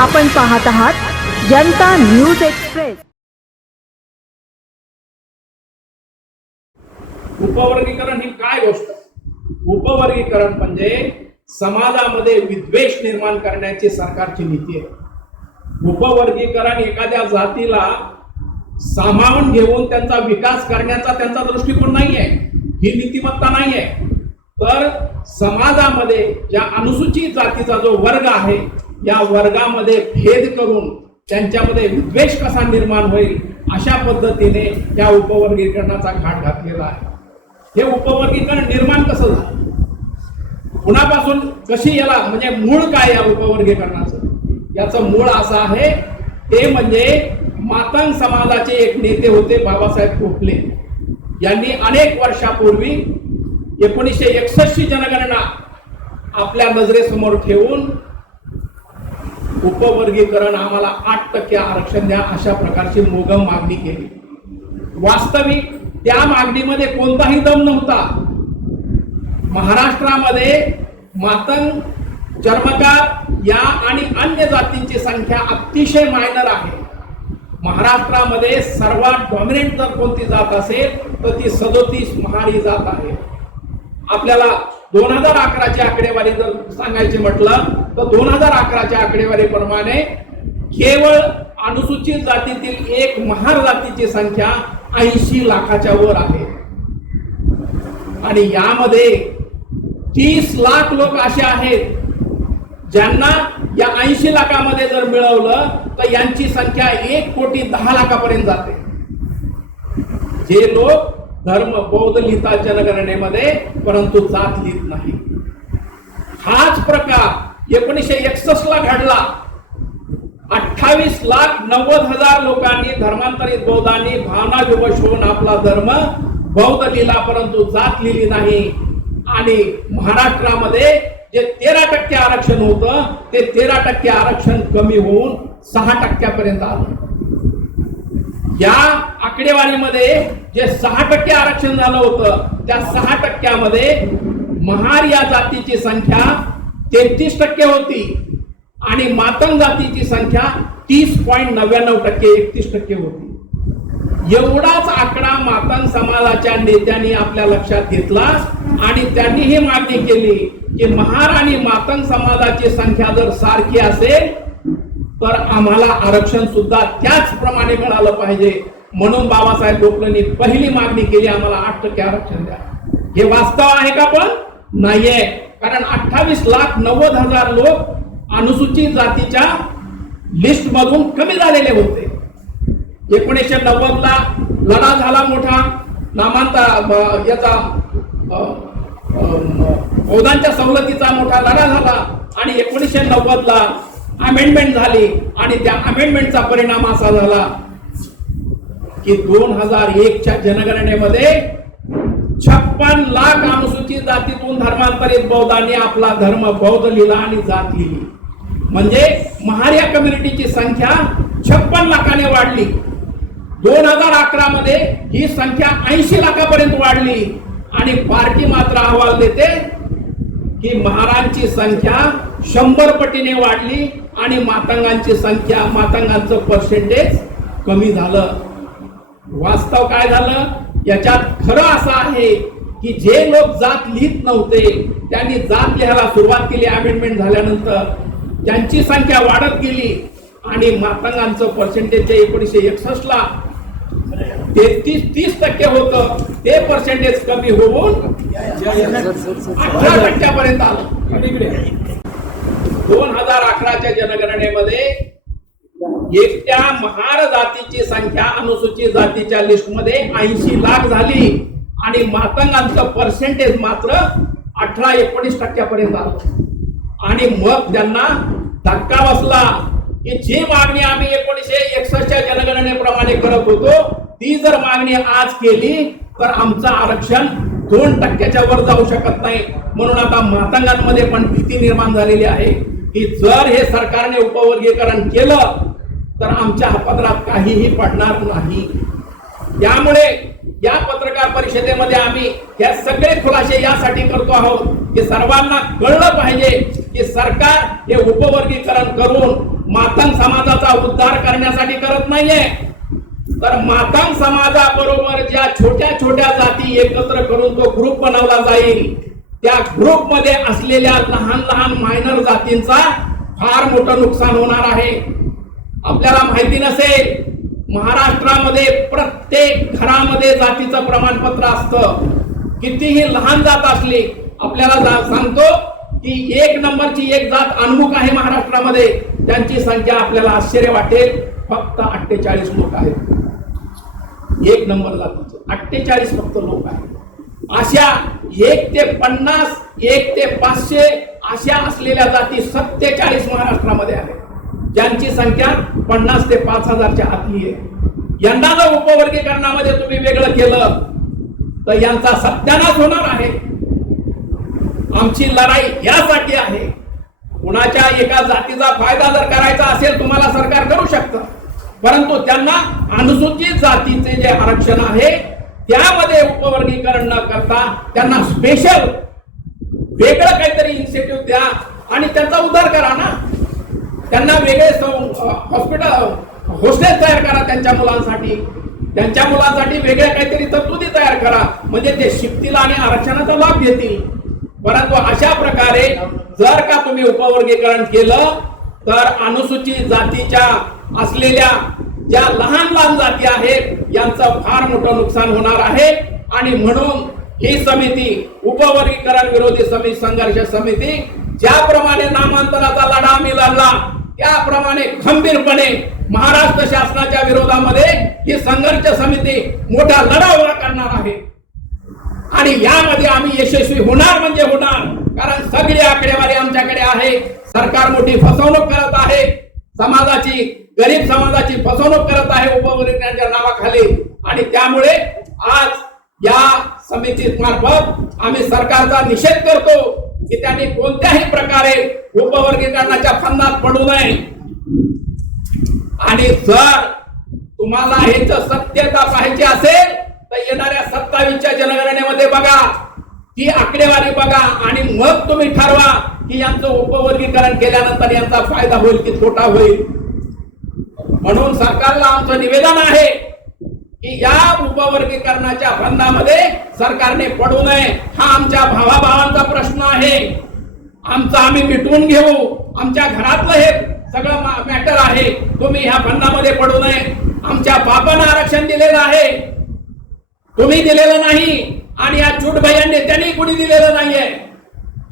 आपण पाहत आहात जनता न्यूज एक्सप्रेस। उपवर्गीकरण ही काय गोष्ट? उपवर्गीकरण म्हणजे समाजामध्ये विद्वेष निर्माण करण्याची सरकारची नीती आहे। उपवर्गीकरण एखाद्या जातीला सामावून घेऊन त्यांचा विकास करण्याचा त्यांचा दृष्टिकोन नाही आहे, ही नीतिमत्ता नाही आहे। तर समाजामध्ये ज्या अनुसूचित जातीचा जो वर्ग आहे या वर्गामध्ये भेद करून त्यांच्यामध्ये विद्वेष कसा निर्माण होईल अशा पद्धतीने या उपवर्गीकरणाचा घाट घातलेला आहे। हे उपवर्गीकरण निर्माण कसं झालं, कुणापासून, कशी, याला म्हणजे मूळ काय या उपवर्गीकरणाचं? याचं मूळ असं आहे, ते म्हणजे मातंग समाजाचे एक नेते होते बाबासाहेब गोखले यांनी अनेक वर्षापूर्वी 1961 जनगणना आपल्या नजरेसमोर ठेवून उपवर्गीकरण आम्हाला 8% आरक्षण द्या अशा प्रकारची मोगम मागणी केली। वास्तविक त्या मागणीमध्ये कोणताही दम नव्हता। महाराष्ट्रामध्ये मातंग, चर्मकार या आणि अन्य जातींची संख्या अतिशय मायनर आहे। महाराष्ट्रामध्ये सर्वात डॉमिनेंट जर कोणती जात असेल तर ती 37 महारी जात आहे। आपल्याला 2011ची आकडेवारी जर सांगायची म्हटलं तर 2011च्या आकडेवारीप्रमाणे केवळ अनुसूचित जातीतील एक महार जातीची संख्या 80 लाखाच्या वर आहे आणि यामध्ये 30 लाख लोक असे आहेत ज्यांना या 80 लाखामध्ये जर मिळवलं तर यांची संख्या 1,10,00,000 जाते। जे लोक धर्म बौद्ध लिहितात जनगणनेमध्ये परंतु जात लिहित नाही। हाच प्रकार 1961 ला घडला। 28,90,000 लोकांनी, धर्मांतरित बौद्धांनी भावना विवश होऊन आपला धर्म बौद्ध लिहिला परंतु जात लिहिली नाही आणि महाराष्ट्रामध्ये जे 13% आरक्षण होतं ते 13% आरक्षण कमी होऊन 6% पर्यंत आलं। या आकडेवारीमध्ये जे 6% आरक्षण झालं होतं त्या 6% मध्ये महार या जातीची संख्या 33% होती आणि मातंग जातीची संख्या 30.99% 31% होती। एवढाच आकडा मातंग समाजाच्या नेत्यांनी आपल्या लक्षात घेतला आणि त्यांनी ही मागणी केली की महार आणि मातंग समाजाची संख्या जर सारखी असेल तर आम्हाला आरक्षण सुद्धा त्याचप्रमाणे मिळालं पाहिजे। म्हणून बाबासाहेब गोखलेंनी पहिली मागणी केली, आम्हाला 8% आरक्षण द्या। हे वास्तव आहे का? पण नाहीये, कारण 28,90,000 लोक अनुसूचित जातीच्या लिस्ट मधून कमी झालेले होते। 1990 ला लढा झाला मोठा, नामांतर याचा बौद्धांच्या सवलतीचा मोठा लढा झाला आणि 1990 ला अमेंडमेंट झाली आणि त्या अमेंडमेंटचा परिणाम असा झाला की 2001च्या जनगणनेमध्ये 56 लाख अनुसूचित जातीतून धर्मांतरित बौद्धांनी आपला धर्म बौद्ध लिहिला आणि जात लिहिली। म्हणजे महार कम्युनिटीची संख्या 56 लाखाने वाढली। 2011 मध्ये ही संख्या 80 लाखापर्यंत वाढली आणि पार्टी मात्र अहवाल देते की महारांची संख्या 100 पटीने वाढली आणि मातंगांची संख्या, मातंगांचं पर्सेंटेज कमी झालं। वास्तव काय झालं याच्यात? खरं असं आहे की जे लोक जात लिहित नव्हते त्यांनी जात लिहायला सुरुवात केली। अमेंडमेंट झाल्यानंतर त्यांची संख्या वाढत गेली आणि मातंगांचं पर्सेंटेज 1961 ला 30% होतं ते पर्सेंटेज कमी होऊन 18% पर्यंत आलं। 2011च्या जनगणनेमध्ये एकट्या महार जातीची संख्या अनुसूचित जातीच्या लिस्टमध्ये 80 लाख झाली आणि मातंगांचं पर्सेंटेज मात्र 18-19% पर्यंत आलं। आणि मग त्यांना धक्का बसला की जी मागणी आम्ही 1961च्या जनगणनेप्रमाणे करत होतो ती जर मागणी आज केली तर आमचं आरक्षण 2% वर जाऊ शकत नाही। म्हणून आता मातंगांमध्ये पण भीती निर्माण झालेली आहे की जर हे सरकारने उपवर्गीकरण केलं तर आमच्या पदरात काहीही पडणार नाही। यामुळे या पत्रकार परिषदेमध्ये आम्ही हे सगळे खुलासे यासाठी करतो आहोत की सर्वांना कळलं पाहिजे की सरकार हे उपवर्गीकरण करून मातंग समाजाचा उद्धार करण्यासाठी करत नाहीये, तर मातंग समाजाबरोबर ज्या छोट्या छोट्या जाती एकत्र करून तो ग्रुप बनवला जाईल, त्या ग्रुप मध्ये असलेल्या लहान लहान मायनर जातींचा फार मोठं नुकसान होणार आहे. आपल्याला माहिती नसेल, महाराष्ट्रामध्ये प्रत्येक घरामध्ये जातीचं प्रमाणपत्र असतं. कितीही लहान जात असली, आपल्याला सांगतो की 1 नंबरची एक जात अनमुख आहे महाराष्ट्रामध्ये, त्यांची संख्या आपल्याला आश्चर्य वाटेल, फक्त 48 लोक आहेत. 1 नंबर जातीचे 48 फक्त लोक आहेत. अशा 1 ते 50, 1 ते 500 अशा असलेल्या जाती 47 महाराष्ट्रामध्ये आहेत, ज्यांची संख्या 50 ते 5000च्या आतली आहे. यंदा जर उपवर्गीकरणामध्ये तुम्ही वेगळं केलं तर यांचा सत्यानाश होणार आहे. आमची लढाई यासाठी आहे. कुणाच्या एका जातीचा फायदा जर करायचा असेल तुम्हाला सरकार करू शकतं, परंतु त्यांना अनुसूचित जातीचे जे आरक्षण आहे त्यामध्ये उपवर्गीकरण न करता त्यांना स्पेशल वेगळं काहीतरी इन्सेंटिव्ह द्या आणि त्यांचा उद्धार करा ना. त्यांना वेगळे हॉस्पिटल हॉस्टेल तयार करा त्यांच्या मुलांसाठी, त्यांच्या मुलांसाठी वेगळ्या काहीतरी तरतुदी तयार करा, म्हणजे ते शिकतील आणि आरक्षणाचा लाभ घेतील. परंतु अशा प्रकारे जर का तुम्ही उपवर्गीकरण केलं तर अनुसूचित जातीच्या असलेल्या ज्या लहान लहान जाती आहेत यांचं फार मोठं नुकसान होणार आहे. आणि म्हणून ही समिती, उपवर्गीकरण विरोधी समिती, संघर्ष समिती, ज्याप्रमाणे नामांतराचा लढा आम्ही लढला त्याप्रमाणे खंबीरपणे महाराष्ट्र शासनाच्या विरोधामध्ये ही संघर्ष समिती मोठा लढा उभा करणार आहे. आणि यामध्ये आम्ही यशस्वी होणार म्हणजे होणार, कारण सगळी आकडेवारी आमच्याकडे आहे. सरकार मोठी फसवणूक करत आहे, समाजाची, गरीब समाजाची फसवणूक करत आहे उपवर्गीकरणाच्या नावाखाली. आणि त्यामुळे आज या समिती मार्फत आम्ही सरकारचा निषेध करतो की त्यांनी कोणत्याही प्रकारे उपवर्गीकरणाच्या फंदात पडू नये. आणि जर तुम्हाला ह्याच सत्यता पाहिजे असेल तर येणाऱ्या 27च्या जनगणनेमध्ये बघा, ती आकडेवारी बघा आणि मग तुम्ही ठरवा की यांचं उपवर्गीकरण केल्यानंतर यांचा फायदा होईल की तोटा होईल. म्हणून सरकारला आमचं निवेदन आहे की या उपवर्गीकरणाच्या फंदामध्ये सरकारने पडू नये. हा आमच्या भावाभावांचा प्रश्न आहे, आमचा आम्ही मिटवून घेऊ, आमच्या घरातलं हे सगळं मॅटर आहे. तुम्ही ह्या फंदामध्ये पडू नये. आमच्या बापांना आरक्षण दिलेलं आहे, तुम्ही दिलेलं नाही, आणि या चूटभैया नेत्यांनी कुणी दिलेलं नाहीये.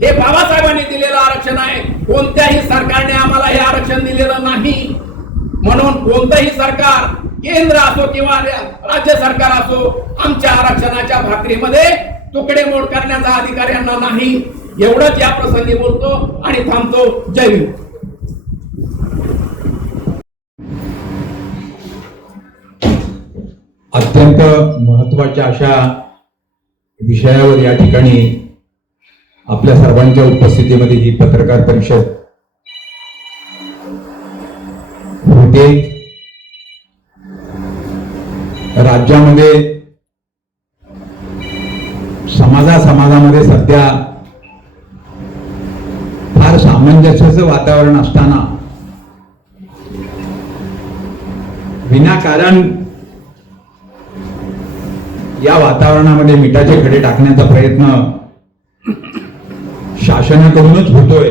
हे बाबासाहेबांनी दिलेलं आरक्षण आहे. कोणत्याही सरकारने आम्हाला हे आरक्षण दिलेलं नाही. म्हणून कोणतंही सरकार, केंद्र असो किंवा राज्य सरकार असो, आमच्या आरक्षणाच्या भाकरीमध्ये तुकडे मोड करण्याचा अधिकार यांना नाही. एवढंच या प्रसंगी बोलतो आणि थांबतो. जय हिंद. अत्यंत महत्त्वाच्या अशा विषयावर या ठिकाणी आपल्या सर्वांच्या उपस्थितीमध्ये ही पत्रकार परिषद होते. राज्यामध्ये समाजामध्ये सध्या फार सामंजस्याचं वातावरण असताना विनाकारण या वातावरणामध्ये मिठाचे खडे टाकण्याचा प्रयत्न शासनाकडूनच होतोय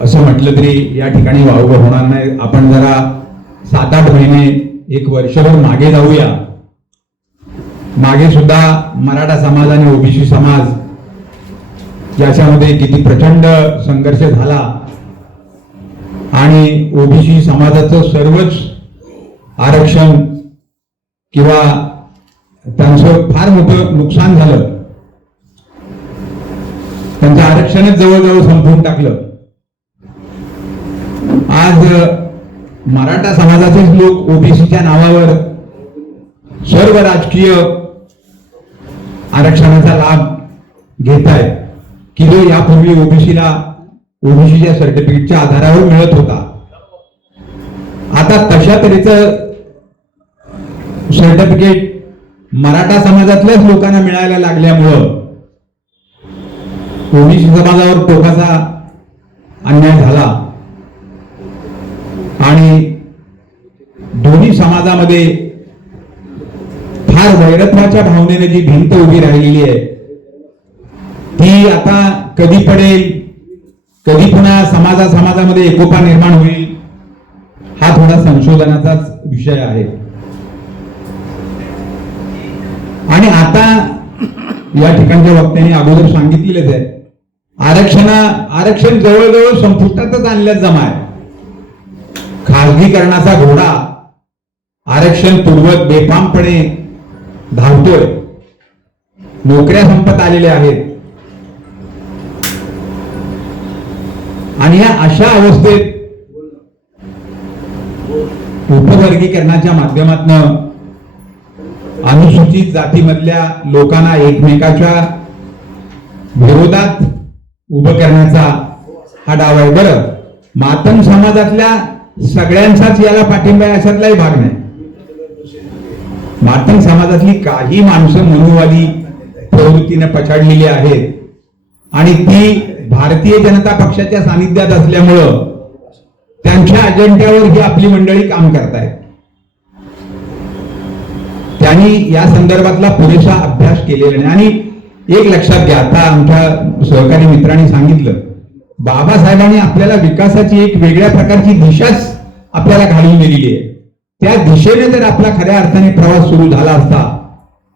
असं म्हटलं तरी या ठिकाणी वावगं होणार नाही. आपण जरा 7-8 महिने, 1 वर्षभर मागे जाऊया. मागे सुद्धा मराठा समाज आणि ओबीसी समाज याच्यामध्ये किती प्रचंड संघर्ष झाला आणि ओबीसी समाजाचं सर्वच आरक्षण किंवा त्यांचं फार मोठं नुकसान झालं. त्यांचं आरक्षणच जवळजवळ संपवून टाकलं. आज मराठा समाजाचेच लोक ओबीसीच्या नावावर सर्व राजकीय आरक्षणाचा लाभ घेत आहेत की जो यापूर्वी ओबीसीच्या सर्टिफिकेटच्या आधारावर मिळत होता. आता तशा तऱ्हेचं सर्टिफिकेट मराठा समाजातल्याच लोकांना मिळायला लागल्यामुळं ओबीसी समाजावर टोकाचा अन्याय झाला. आणि दोन्ही समाजामध्ये फार वैरत्वाच्या भावनेने जी भिंत उभी राहिलेली आहे ती आता कधी पडेल, कधी पुन्हा समाजामध्ये एकोपा निर्माण होईल, हा थोडा संशोधनाचाच विषय आहे. आणि आता या ठिकाणच्या वक्त्यांनी अगोदर सांगितलेलंच आहे, आरक्षण जवळजवळ संपुष्टातच आणल्याच जमा आहे. खासगीकरणाचा घोडा आरक्षण पूर्वक बेफामपणे धावतोय. नोकऱ्या संपत आलेल्या आहेत आणि या अशा अवस्थेत उपवर्गीकरणाच्या माध्यमातून अनुसूचित जातीमधल्या लोकांना एकमेकाच्या विरोधात उभं करण्याचा हा डाव आहे. बरं, मातंग समाजातल्या सगळ्यांचाच याला पाठिंबा आहे अशातलाही भाग नाही. मातंग समाजातली काही माणसं मनुवादी प्रवृत्तीने पछाडलेली आहेत आणि ती भारतीय जनता पक्षाच्या सानिध्यात असल्यामुळं त्यांच्या अजेंड्यावर ही आपली मंडळी काम करतायत. त्यांनी या संदर्भातला पुरेसा अभ्यास केलेला नाही. आणि एक लक्षात घ्या, आता आमच्या सहकारी मित्रांनी सांगितलं, बाबासाहेबांनी आपल्याला विकासाची एक वेगळ्या प्रकारची दिशाच आपल्याला घालून दिलेली आहे. त्या दिशेने जर आपला खऱ्या अर्थाने प्रवास सुरू झाला असता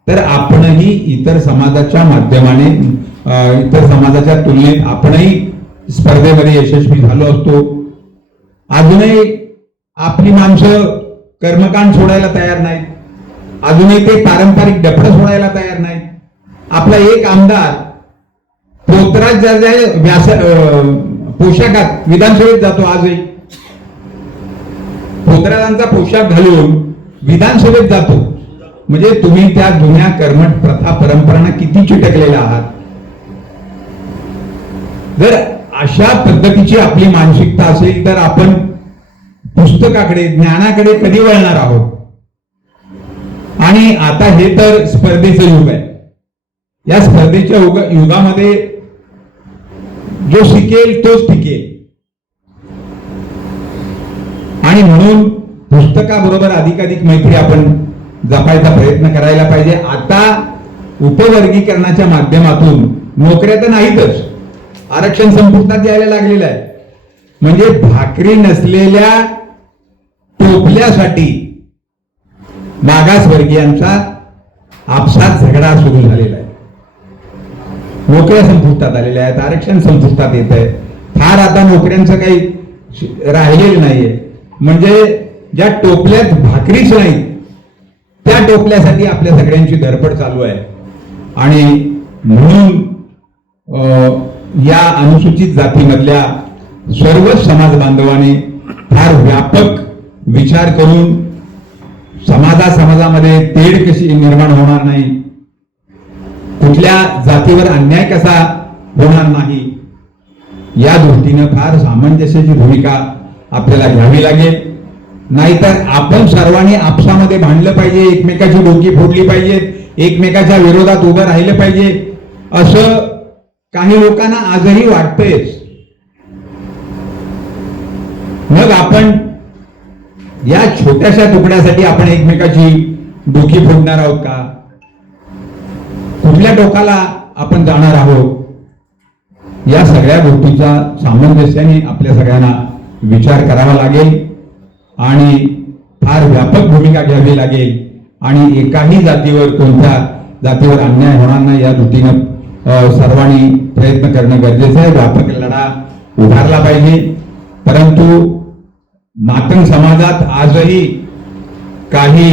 तर आपणही इतर समाजाच्या माध्यमाने, इतर समाजाच्या तुलनेत आपणही स्पर्धेमध्ये यशस्वी झालो असतो. अजूनही आपली माणसं कर्मकांड सोडायला तयार नाहीत, अजूनही ते पारंपरिक डफडं सोडायला तयार नाहीत. आपला एक आमदार पोतराज पोशाखात विधानसभेत जातो. आजही पोतराजांचा पोशाख घालून विधानसभेत जातो. म्हणजे तुम्ही त्या जुन्या कर्मठ प्रथा परंपरांना किती चिटकलेला आहात. जर अशा पद्धतीची आपली मानसिकता असेल तर आपण पुस्तकाकडे, ज्ञानाकडे कधी वळणार आहोत. आणि आता हे तर स्पर्धेचं युग आहे. या स्पर्धेच्या युगामध्ये जो शिकेल तोच टिकेल. आणि म्हणून पुस्तकाबरोबर अधिकाधिक मैत्री आपण जपायचा प्रयत्न करायला पाहिजे. आता उपवर्गीकरणाच्या माध्यमातून नोकऱ्या तर नाहीतच, आरक्षण संपुष्टात यायला लागलेलं आहे. म्हणजे भाकरी नसलेल्या टोपल्यासाठी मागासवर्गीयांचा आपसात झगडा सुरू झालेला आहे. नोकऱ्या संपुष्टात आलेल्या आहेत, आरक्षण संपुष्टात येत आहे. फार आता नोकऱ्यांचं काही राहिलेलं नाहीये. म्हणजे ज्या टोपल्यात भाकरीच नाही त्या टोपल्यासाठी आपल्या सगळ्यांची धडपड चालू आहे. आणि म्हणून या अनुसूचित जातीमधल्या सर्व समाज बांधवांनी फार व्यापक विचार करून समाजामध्ये तेढ कशी निर्माण होणार नाही, कुठल्या जातीवर अन्याय कसा होणार नाही, या दृष्टीनं फार सामंजस्याची भूमिका आपल्याला घ्यावी लागेल. नाहीतर आपण सर्वांनी आपसामध्ये भांडलं पाहिजे, एकमेकाची डोकी फोडली पाहिजेत, एकमेकाच्या विरोधात उभं राहिलं पाहिजे असं काही लोकांना आजही वाटतंयच. मग आपण या छोट्याशा तुकड्यासाठी आपण एकमेकाची डोकी फोडणार आहोत का? कुठल्या टोकाला आपण जाणार आहोत? या सगळ्या गोष्टीचा सामंजस्याने आपल्या सगळ्यांना विचार करावा लागेल आणि फार व्यापक भूमिका घ्यावी लागेल. आणि एकाही जातीवर, कोणत्या जातीवर अन्याय होणार नाही या दृष्टीनं सर्वांनी प्रयत्न करणं गरजेचं आहे. व्यापक लढा उभारला पाहिजे. परंतु मातंग समाजात आजही काही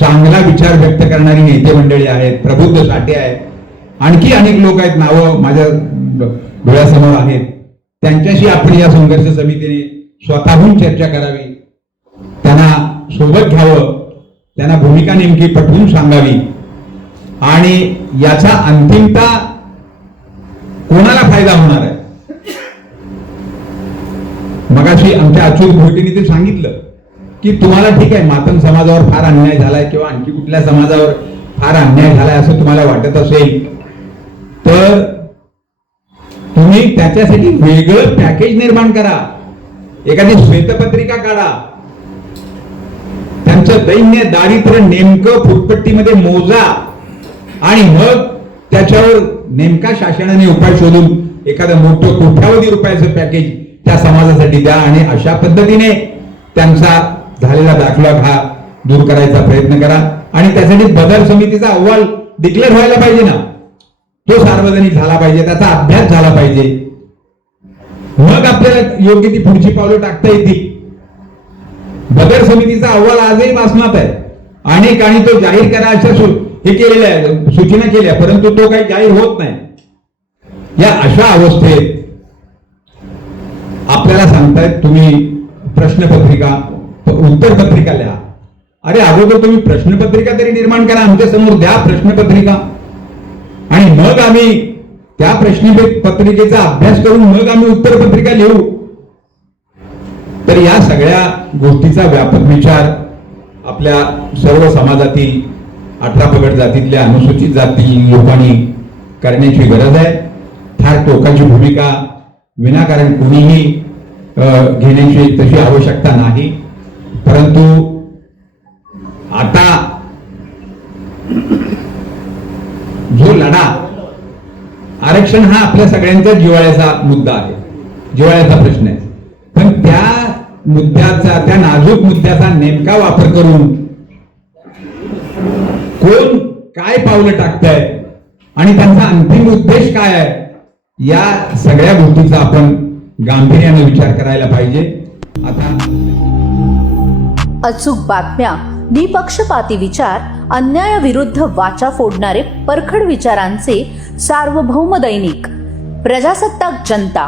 चांगला विचार व्यक्त करणारी नेते मंडळी आहेत, प्रबुद्ध साठे आहेत, आणखी अनेक लोक आहेत, नावं माझ्या डोळ्यासमोर आहेत. त्यांच्याशी आपण या संघर्ष समितीने स्वतःहून चर्चा करावी, त्यांना सोबत घ्यावं, त्यांना भूमिका नेमकी पटवून सांगावी आणि याचा अंतिमता कोणाला फायदा होणार आहे. मगाशी आमच्या अच्युत भोईटेंनी ते सांगितलं की तुम्हाला ठीक आहे, मातंग समाजावर फार अन्याय झालाय किंवा आणखी कुठल्या समाजावर फार अन्याय झालाय असं तुम्हाला वाटत असेल तर तुम्ही त्याच्यासाठी वेगळं पॅकेज निर्माण करा. एखादी श्वेतपत्रिका काढा, त्यांचं दैन्य दारिद्र्य नेमकं फुटपट्टीमध्ये मोजा आणि मग त्याच्यावर नेमका शासनाने उपाय शोधून एखादं मोठं कोट्यावधी रुपयाचं पॅकेज त्या समाजासाठी द्या आणि अशा पद्धतीने त्यांचा झालेला बॅकलॉग हा दूर करायचा प्रयत्न करा. आणि त्यासाठी बदल समितीचा अहवाल डिक्लेअर व्हायला पाहिजे ना, तो सार्वजनिक झाला पाहिजे, त्याचा अभ्यास झाला पाहिजे, मग आपल्याला योग्य ती पुढची पावलं टाकता येतील. बदल समितीचा अहवाल आजही वासनात आहे, अनेकांनी तो जाहीर करा अशा हे केलेल्या आहे, सूचना केल्या, परंतु तो काही जाहीर होत नाही. या अशा अवस्थेत आपल्याला सांगतायत तुम्ही प्रश्नपत्रिका उत्तरपत्रिका लिहा. अरे अगोदर तुम्ही प्रश्नपत्रिका तरी निर्माण करा, आमच्या समोर द्या प्रश्नपत्रिका आणि मग आम्ही त्या प्रश्नपत्रिकेचा अभ्यास करून मग आम्ही उत्तरपत्रिका लिहू. तर या सगळ्या गोष्टीचा व्यापक विचार आपल्या सर्व समाजातील 18 पगड जातीतल्या अनुसूचित जाती लोकांनी करण्याची गरज आहे. फार टोकाची भूमिका विनाकारण कुणीही घेण्याची तशी आवश्यकता नाही. परंतु आता जो लढा आरक्षण हा आपल्या सगळ्यांचा जिव्हाळ्याचा मुद्दा आहे, जिव्हाळ्याचा प्रश्न आहे. पण त्या मुद्द्याचा, त्या नाजूक मुद्द्याचा नेमका वापर करून कोण काय पावलं टाकतंय आणि त्यांचा अंतिम उद्देश काय आहे, या सगळ्या गोष्टीचा आपण गांभीर्याने विचार करायला पाहिजे. आता अचूक बातम्या, निपक्षपाती विचार, अन्यायाविरुद्ध वाचा फोडणारे परखड विचारांचे सार्वभौम दैनिक प्रजासत्ताक जनता.